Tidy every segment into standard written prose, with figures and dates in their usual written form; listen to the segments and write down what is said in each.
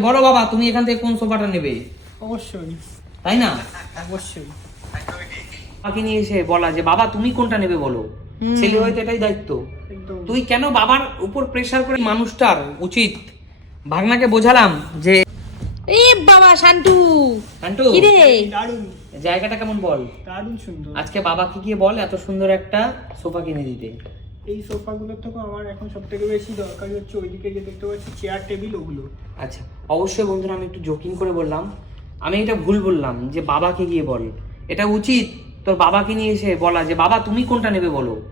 বলো বাবা তুমি এখান থেকে কোন সোফাটা নেবে? অবশ্যই, তাই না? অবশ্যই। বাবাকে নিয়ে এসে বলা যে বাবা তুমি কোনটা নেবে বলো, ছেলে হয়তো এটাই দায়িত্ব। একদম। তুই কেন বাবার উপর প্রেসার করে? মানুষটার উচিত, ভাগনাকে বোঝালাম যে এ বাবা শান্টু শান্টু কি রে, দারুণ, জায়গাটা কেমন বল। দারুণ সুন্দর। আজকে বাবাকে গিয়ে বল এত সুন্দর একটা সোফা কিনে দিতে। এই সোফাগুলোর থেকে আমার এখন সবথেকে বেশি দরকার হচ্ছে ওইদিকে যে দেখতে পাচ্ছি চেয়ার টেবিল, ওগুলো। আচ্ছা অবশ্যই বন্ধুরা, আমি একটু জোকিং করে বললাম, আমি এটা ভুল বললাম যে বাবাকে গিয়ে বল। এটা উচিত তোর বাবাকে নিয়ে এসে বলা যে বাবা তুমি কোনটা নেবে বলো,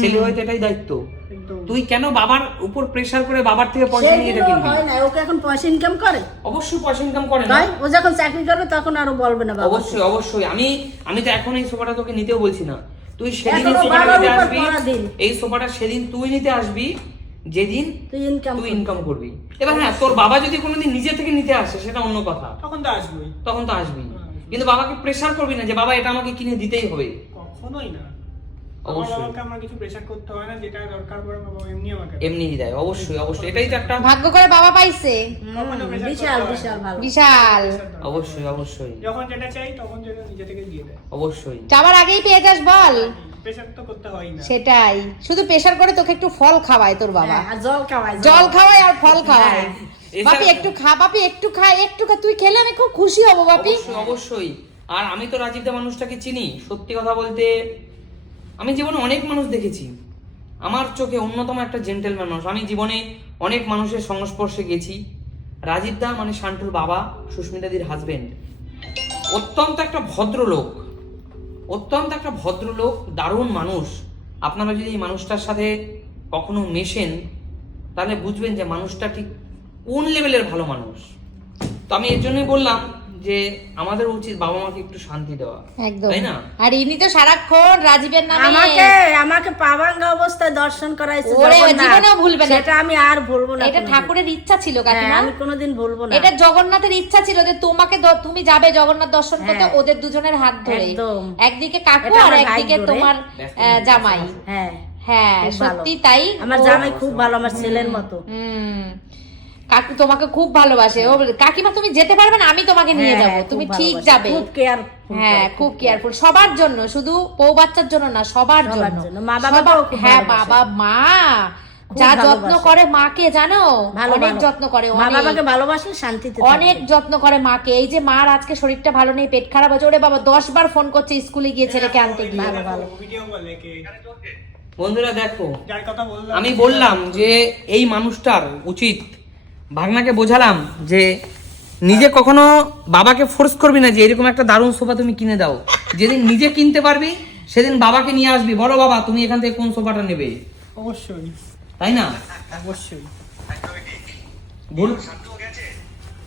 ছেলে হয়তো এটাই দায়িত্ব। একদম। তুই কেন বাবার উপর প্রেসার করে বাবার থেকে পয়সা নিয়ে এটা কিনবি? হয় না, ওকে এখন পয়সা ইনকাম করে। অবশ্যই পয়সা ইনকাম করে না। তাই ও যখন চাকরি করবে তখন আরো বলবে না বাবা। অবশ্যই অবশ্যই, আমি তো এখন এই সোফাটা তোকে নিতেও বলছি না, তুই সেদিন এখনো সোফাটা বাবার নিতে উপর আসবি। পড়া দিন। এই সোফাটা সেদিন তুই নিতে আসবি যেদিন তুই ইনকাম তুই ইনকাম করবি। এবার হ্যাঁ, তোর বাবা যদি কোনোদিন নিজে থেকে নিতে আসে সেটা অন্য কথা, তখন তো আসবোই। তখন তো আসবি, কিন্তু বাবাকে প্রেসার করবি না যে বাবা এটা আমাকে কিনে দিতেই হবে। কখনোই না। আমার অবশ্যই। বাবাকে আমার কিছু প্রেশার করতে হয় না, যেটা দরকার পড়ে আমার বাবা এমনি আমাকে দেয়। এমনিই দেয়, অবশ্যই অবশ্যই, এটাই তো একটা ভাগ্য করে বাবা পাইছে, কখনো pressure বিশাল করতে হয় বিশাল না। ভালো। বিশাল। অবশ্যই অবশ্যই যখন যেটা চাই তখন যেটা নিজে থেকে দিয়ে দেয়। অবশ্যই। যাবার আগেই পেয়ে যাস বল। প্রেশার তো করতে হয় না। সেটাই, শুধু প্রেসার করে তোকে একটু ফল খাওয়ায় তোর বাবা, হ্যাঁ, আর জল খাওয়ায়, জল খাওয়ায় আর ফল খাওয়ায়। এছাড়া- বাপি একটু খা, বাপি একটু খা, একটু খা, তুই খেলে আমি খুব খুশি হব বাপি। অবশ্যই অবশ্যই। আর আমি তো রাজীবদা মানুষটাকে চিনি, সত্যি কথা বলতে আমি জীবনে অনেক মানুষ দেখেছি, আমার চোখে অন্যতম একটা জেন্টেলম্যান মানুষ। আমি জীবনে অনেক মানুষের সংস্পর্শে গেছি। রাজীবদা মানে শান্টুর বাবা, সুস্মিতাদির হাজবেন্ড, অত্যন্ত একটা ভদ্রলোক, অত্যন্ত একটা ভদ্রলোক, দারুণ মানুষ। আপনারা যদি এই মানুষটার সাথে কখনো মেশেন তাহলে বুঝবেন যে মানুষটা ঠিক কোন লেভেলের ভালো মানুষ। তো আমি এর জন্যই বললাম যে আমাদের উচিত বাবা মাকে একটু শান্তি দেওয়া, একদম। তাই না? আর ইনি তো সারাক্ষণ রাজীবের নামে আমাকে পাবাঙ্গা অবস্থায় দর্শন করাইছে ওরে, জগন্নাথ। জীবনেও ভুলবে না। সেটা আমি আর ভুলবো না। এটা কোনোদিন। ঠাকুরের ইচ্ছা ছিল হ্যাঁ, কাকিমা, আমি কোনোদিন ভুলবো না। এটা জগন্নাথের ইচ্ছা ছিল যে তোমাকে তুমি যাবে জগন্নাথ দর্শন করতে হ্যাঁ। ওদের দুজনের হাত ধরে, একদম। একদিকে কাকু এটা আর আমার একদিকে ভাগ্য রে। তোমার জামাই। হ্যাঁ, হ্যাঁ খুব ভালো। সত্যি তাই। আমার জামাই খুব ভালো, আমার ছেলের মতো। কাকু তোমাকে খুব ভালোবাসে। ও বলে, কাকিমা তুমি যেতে পারবে না, আমি তোমাকে নিয়ে হ্যাঁ, যাব, খুব তুমি ঠিক ভালোবাসে, যাবে। খুব কেয়ার। হ্যাঁ খুব কেয়ারফুল, সবার জন্য, শুধু বউ বাচ্চার জন্য না, সবার সবার জন্য। জন্য। মা বাবাকেও খুব হ্যাঁ ভালোবাসে। বাবা মা খুব যা যত্ন ভালোবাসে। করে মাকে জানো, ভালো, অনেক ভালো। যত্ন করে, মা অনেক বাবাকে ভালোবাসলে শান্তিতে থাকবে। অনেক যত্ন করে মাকে। এই যে মার আজকে শরীরটা ভালো নেই, পেট খারাপ হয়েছে, ওরে বাবা 10 বার ফোন করছে স্কুলে গিয়ে ছেলেকে আনতে গিয়ে। ভালো, ভালো। ভিডিও বলে কে বন্ধুরা দেখো, যার কথা বললাম, আমি বললাম যে এই মানুষটার উচিত, ভাগনাকে বোঝালাম যে নিজে কখনো বাবাকে ফোর্স করবি না যে এরকম একটা দারুণ সোফা তুমি কিনে দাও। যেদিন নিজে কিনতে পারবি সেদিন বাবাকে নিয়ে আসবি, বলো বাবা তুমি এখান থেকে কোন সোফাটা নেবে, অবশ্যই, তাই না? অবশ্যই। ভুল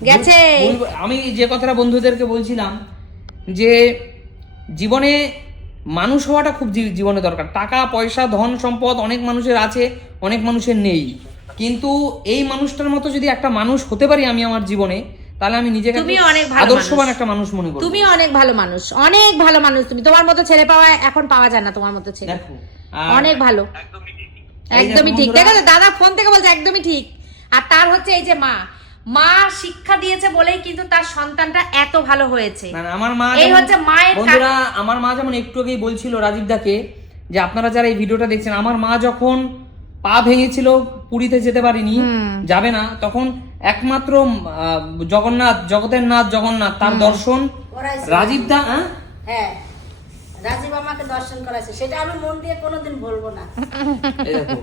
গেছে। আমি যে কথাটা বন্ধুদেরকে বলছিলাম যে জীবনে মানুষ হওয়াটা খুব জীবনে দরকার। টাকা পয়সা ধন সম্পদ অনেক মানুষের আছে, অনেক মানুষের নেই, কিন্তু এই মানুষটার মতো যদি একটা মানুষ হতে পারি আমি আমার জীবনে, তাহলে আমি নিজেকে তুমি অনেক ভালো আদর্শবান মানুষ। একটা মানুষ মনে করি। তুমি অনেক ভালো মানুষ, অনেক ভালো মানুষ তুমি। তোমার মতো ছেলে পাওয়া এখন পাওয়া যায় না, তোমার মতো ছেলে দেখো আর অনেক ভালো। এই একদমই দেখো ঠিক, বন্ধুরা- দেখো তো, দাদা ফোন থেকে বলছে একদমই ঠিক। আর তার হচ্ছে এই যে মা শিক্ষা দিয়েছে বলেই কিন্তু তার সন্তানটা এত ভালো হয়েছে। না, না, আমার মা এই যেমন- হচ্ছে মায়ের বন্ধুরা আমার মা যেমন একটু আগেই বলছিল রাজীবদাকে যে আপনারা যারা এই ভিডিওটা দেখছেন, আমার মা যখন পা ভেঙেছিল, পুরীতে যেতে পারিনি, যাবে না, তখন একমাত্র জগন্নাথ, জগতের নাথ জগন্নাথ, তার দর্শন করাইছে। রাজীবদা হ্যাঁ, রাজীব আমাকে দর্শন করাইছে, সেটা আমি মন দিয়ে কোনোদিন ভুলবো না। এই দেখো,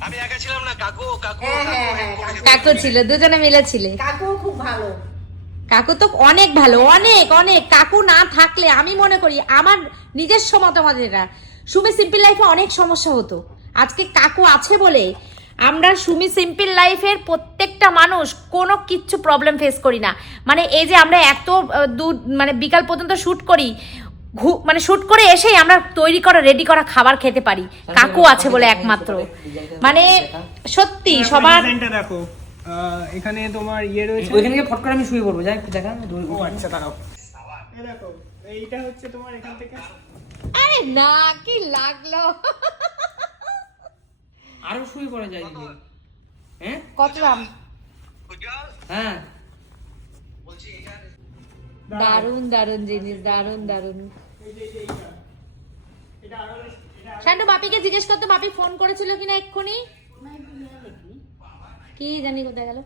আমি একা ছিলাম না, কাকু কাকু হ্যাঁ, হ্যাঁ, হ্যাঁ, কাকু ছিল, দুজনে মিলে ছিলে। কাকু খুব ভালো। কাকু তো অনেক ভালো, অনেক অনেক। কাকু না থাকলে আমি মনে করি, আমার নিজস্ব মতামত এটা, সুমি সিম্পল লাইফে অনেক সমস্যা হতো। আজকে কাকু আছে বলে আমরা সুমি সিম্পল লাইফের প্রত্যেকটা মানুষ কোনো কিচ্ছু প্রবলেম ফেস করি না। মানে এই যে আমরা এত দূর মানে বিকাল পর্যন্ত শুট করি, মানে শুট করে এসেই আমরা তৈরি করা রেডি করা খাবার খেতে পারি, কাকু আছে বলে একমাত্র। মানে সত্যি সবার। ডিজাইনটা দেখো, এখানে তোমার ইয়ে রয়েছে। ওইখানে গিয়ে ফট করে আমি শুয়ে পড়বো, যাই একটু দেখা। ও আচ্ছা, দাঁড়াও। এই দেখো, এইটা হচ্ছে তোমার এখান থেকে আরে না, কি লাগলো। আরো শুয়ে পড়ে যায় দিদি। হ্যাঁ কত দাম? হ্যাঁ দারুণ দারুণ জিনিস, দারুণ দারুণ। এই যে এইটা, এটা আরো এটা শান্টু বাপিকে জিজ্ঞেস করতো বাপি ফোন করেছিল কিনা এক্ষুনি, কি জানি কোথায় গেল।